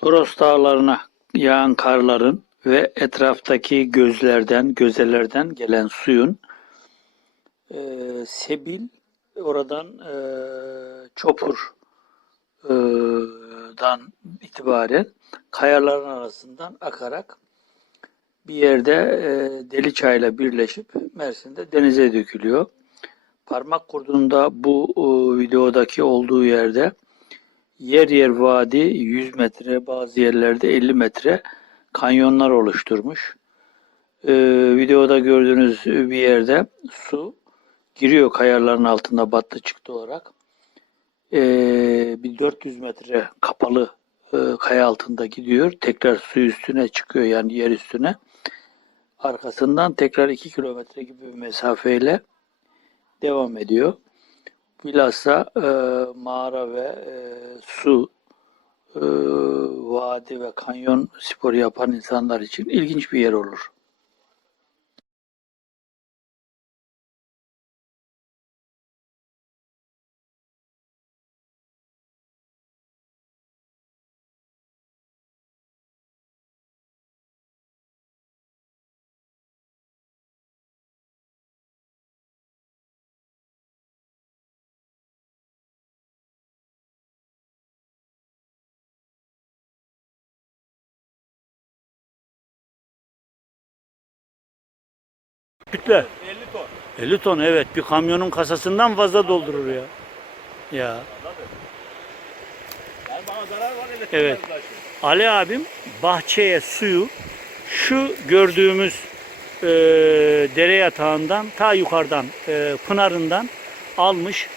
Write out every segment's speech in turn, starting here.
Toros dağlarına yağan karların ve etraftaki gözlerden, gözelerden gelen suyun e, Sebil oradan e, Çopur'dan itibaren kayaların arasından akarak bir yerde e, Deliçay'la birleşip Mersin'de denize dökülüyor. Parmak kurduğunda bu e, videodaki olduğu yerde yer yer vadi 100 metre bazı yerlerde 50 metre kanyonlar oluşturmuş. E, videoda gördüğünüz bir yerde su giriyor kayaların altında battı çıktı olarak. E, bir 400 metre kapalı e, kaya altında gidiyor. Tekrar su üstüne çıkıyor yani yer üstüne. Arkasından tekrar 2 kilometre gibi bir mesafeyle devam ediyor. Bilhassa e, mağara ve e, su, e, vadi ve kanyon sporu yapan insanlar için ilginç bir yer olur. Kütle. 50 ton. 50 ton evet bir kamyonun kasasından fazla doldurur ya. Ya. Yani bana zarar var evet. Ali abim bahçeye suyu şu gördüğümüz e, dere yatağından ta yukarıdan e, pınarından almış.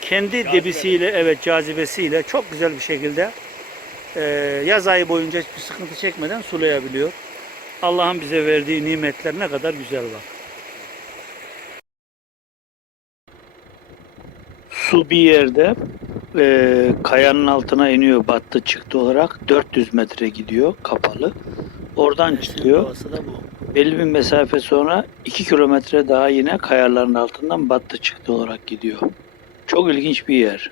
Kendi debisiyle evet cazibesiyle çok güzel bir şekilde e, yaz ayı boyunca hiçbir sıkıntı çekmeden sulayabiliyor. Allah'ın bize verdiği nimetler ne kadar güzel bak. Su bir yerde e, kayanın altına iniyor battı çıktı olarak 400 metre gidiyor kapalı. Oradan çıkıyor. Belli bir mesafe sonra 2 kilometre daha yine kayaların altından battı çıktı olarak gidiyor. Çok ilginç bir yer.